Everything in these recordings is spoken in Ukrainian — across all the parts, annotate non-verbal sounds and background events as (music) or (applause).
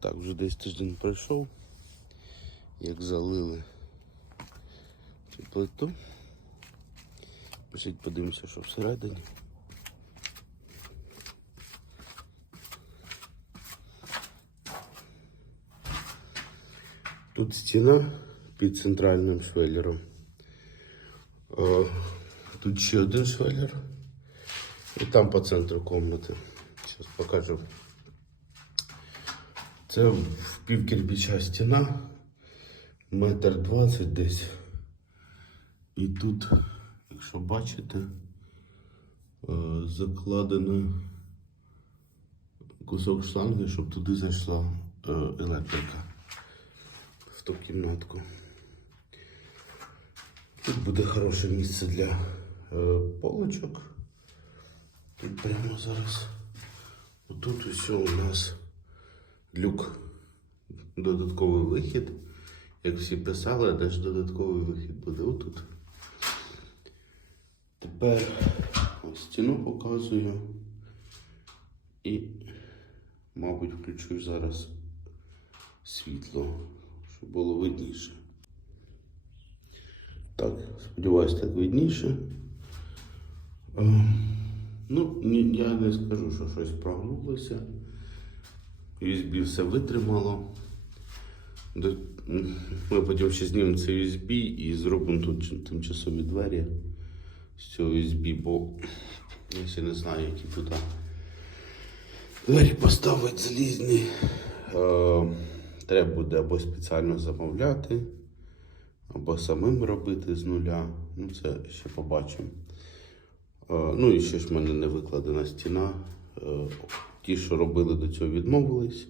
Так, вже десь тиждень пройшов, як залили цю плиту. Пишіть, подивимося, що всередині. Тут стіна під центральним швеллером. Тут ще один швеллер. І там по центру комнати. Зараз покажу. Це в пів стіна. Метр двадцять десь. І тут, якщо бачите, е, закладено кусок шланги, щоб туди зайшла е, електрика в ту кімнатку. Тут буде хороше місце для е, полочок. Тут прямо зараз. Отут ось у нас люк. Додатковий вихід. Як всі писали, де ж додатковий вихід буде отут. Тепер ось стіну показую. І, мабуть, включу зараз світло, щоб було видніше. Так, сподіваюся, так видніше. Е, Ну, я не скажу, що щось прогнулося. USB все витримало. Ми потім ще знімемо це USB і зробимо тут тимчасові двері з цього USB, бо я ще не знаю, які тут двері поставити залізні. Е, Треба буде або спеціально замовляти, або самим робити з нуля. Ну, це ще побачимо. Е, Ну і ще ж в мене не викладена стіна. Е, Ті, що робили до цього, відмовились.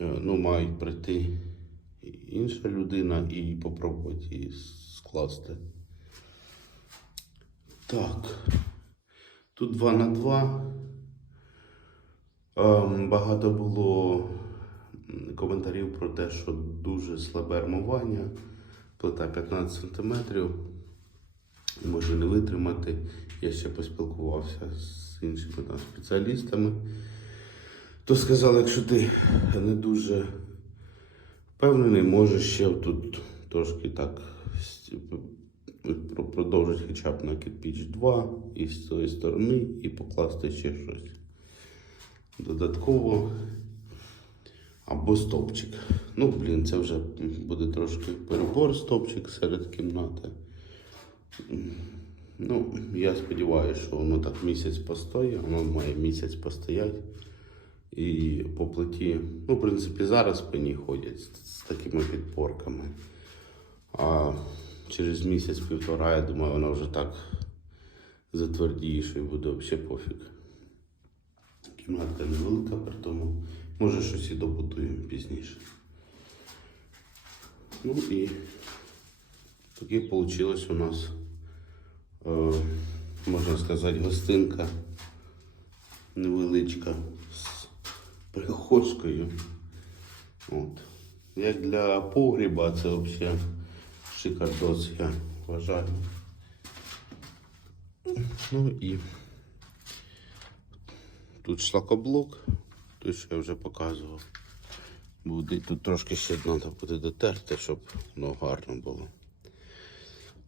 Е, Ну, мають прийти інша людина і попробувати її скласти. Так. Тут 2 на 2. Ем, Багато було коментарів про те, що дуже слабе армування. Плита 15 см може не витримати. Я ще поспілкувався з іншими там спеціалістами. То сказали, якщо ти не дуже впевнений, можеш ще тут трошки так продовжити хоча б на кирпіч 2 і з цієї сторони, і покласти ще щось додатково. Або стопчик. Ну, блін, це вже буде трошки перебор стопчик серед кімнати. Ну, я сподіваюся, що воно так місяць постоїть, воно має місяць постояти. І по плиті, ну, в принципі, зараз по ній ходять з, такими підпорками. А через місяць-півтора, я думаю, вона вже так затвердіє, що і буде взагалі пофіг. Кімнатка невелика, при тому може щось і добудуємо пізніше. Ну і таке вийшло у нас, можна сказати, гостинка невеличка з прихожкою. От. Як для погріба це взагалі шикардос, я вважаю. Ну і тут шлакоблок, той, що я вже показував. Буде тут трошки ще треба буде дотерти, щоб воно гарно було.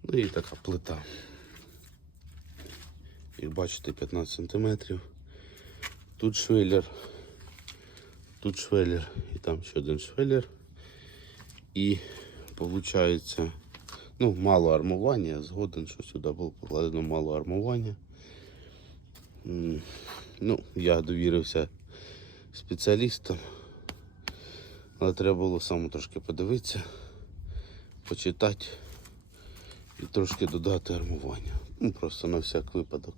Ну і така плита. Як бачите, 15 см. Тут швеллер, тут швеллер і там ще один швеллер. І виходить, ну, мало армування, згоден, що сюди було покладено мало армування. Ну, я довірився спеціалістам, але треба було самому трошки подивитися, почитати і трошки додати армування. Ну, просто на всяк випадок.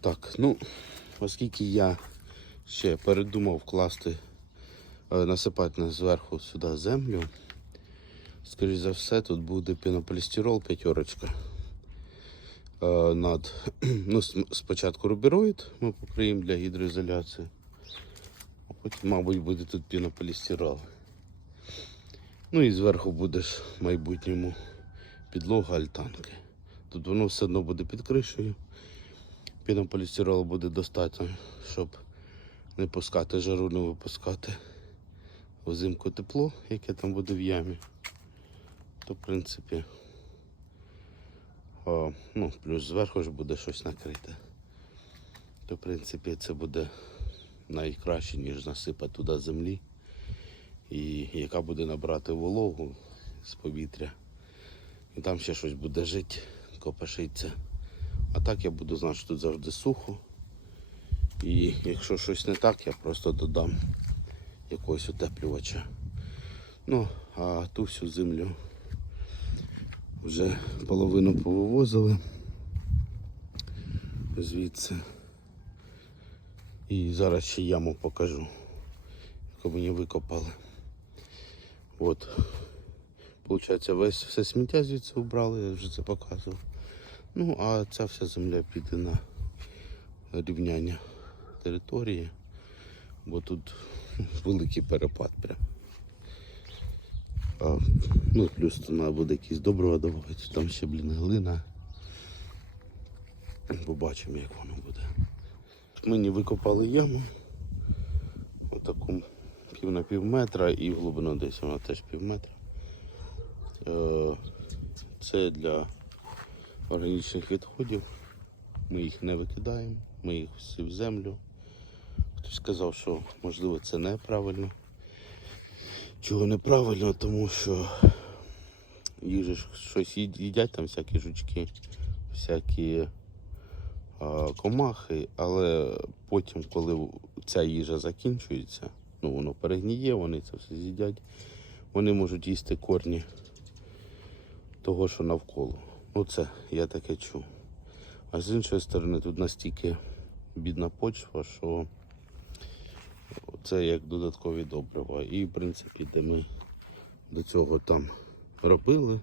Так, ну, оскільки я ще передумав вкласти, е, насипати на зверху сюди землю, скоріш за все, тут буде пінополістирол п'ятерочка. Е, Над, (clears throat) ну, спочатку рубероїд ми покриємо для гідроізоляції, а потім, мабуть, буде тут пінополістирол. Ну і зверху буде ж в майбутньому підлога альтанки. Тут воно все одно буде під кришею. Пінополістиролу буде достатньо, щоб Не пускати жару, не випускати. Взимку тепло, яке там буде в ямі. То в принципі. А, ну, плюс зверху ж буде щось накрите. То в принципі це буде найкраще, ніж насипати туди землі, і яка буде набрати вологу з повітря. І там ще щось буде жити, копошиться. А так я буду знати, що тут завжди сухо. І якщо щось не так, я просто додам якогось утеплювача. Ну, а ту всю землю вже половину повивозили звідси. І зараз ще яму покажу, яку мені викопали. От. Получається, весь все сміття звідси убрали, я вже це показував. Ну, а ця вся земля піде на рівняння території, бо тут (laughs) великий перепад прям. А, ну, плюс треба буде якісь добрива давати, там ще, блін, глина. Побачимо, як воно буде. Мені викопали яму. Отаку пів на пів метра і в глибину десь вона теж пів метра. Е, Це для органічних відходів. Ми їх не викидаємо, ми їх всі в землю. Хтось сказав, що можливо це неправильно. Чого неправильно, тому що їжі ж щось їдять, там всякі жучки, всякі а, комахи, але потім, коли ця їжа закінчується, ну воно перегніє, вони це все з'їдять, вони можуть їсти корні того, що навколо. Ну це я таке чув. А з іншої сторони, тут настільки бідна почва, що це як додаткові добрива. І в принципі, де ми до цього там робили,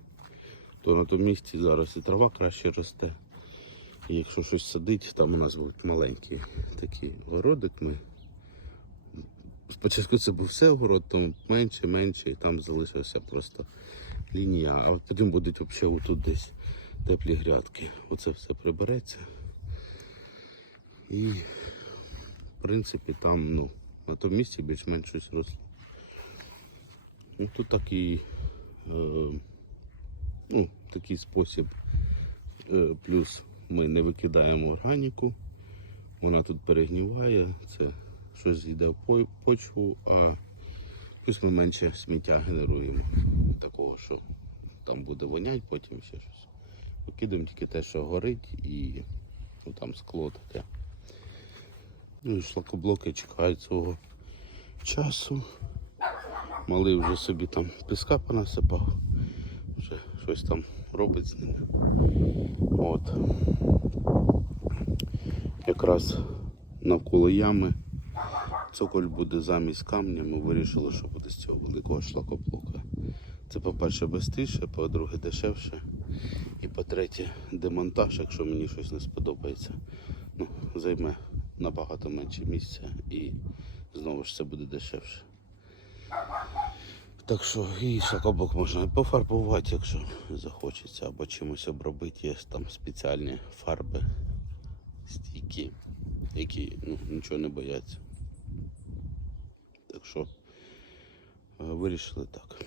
то на тому місці зараз і трава краще росте. І якщо щось садить, там у нас будуть маленькі такі городик. Ми... Спочатку це був все город, там менше, менше, і там залишилася просто лінія. А потім будуть взагалі отут десь теплі грядки. Оце все прибереться. І в принципі там ну, на тому місці більш-менш щось росло. Ну, тут такий, е, ну, такий спосіб. Е, плюс ми не викидаємо органіку, вона тут перегніває, це щось з'їде в почву, а плюс ми менше сміття генеруємо. Такого, що там буде вонять, потім ще щось. Викидаємо тільки те, що горить, і ну, там скло таке. Ну і шлакоблоки чекають свого часу. Малий вже собі там піска понасипав, вже щось там робить з ним. От. Якраз навколо ями цоколь буде замість камня. Ми вирішили, що буде з цього великого шлакоблока. Це, по-перше, швидше, по-друге, дешевше. І по-третє, демонтаж, якщо мені щось не сподобається, ну, займе набагато менше місця і знову ж це буде дешевше. Так що і шакобок можна пофарбувати, якщо захочеться, або чимось обробити. Є там спеціальні фарби стійкі, які ну, нічого не бояться. Так що е, вирішили так.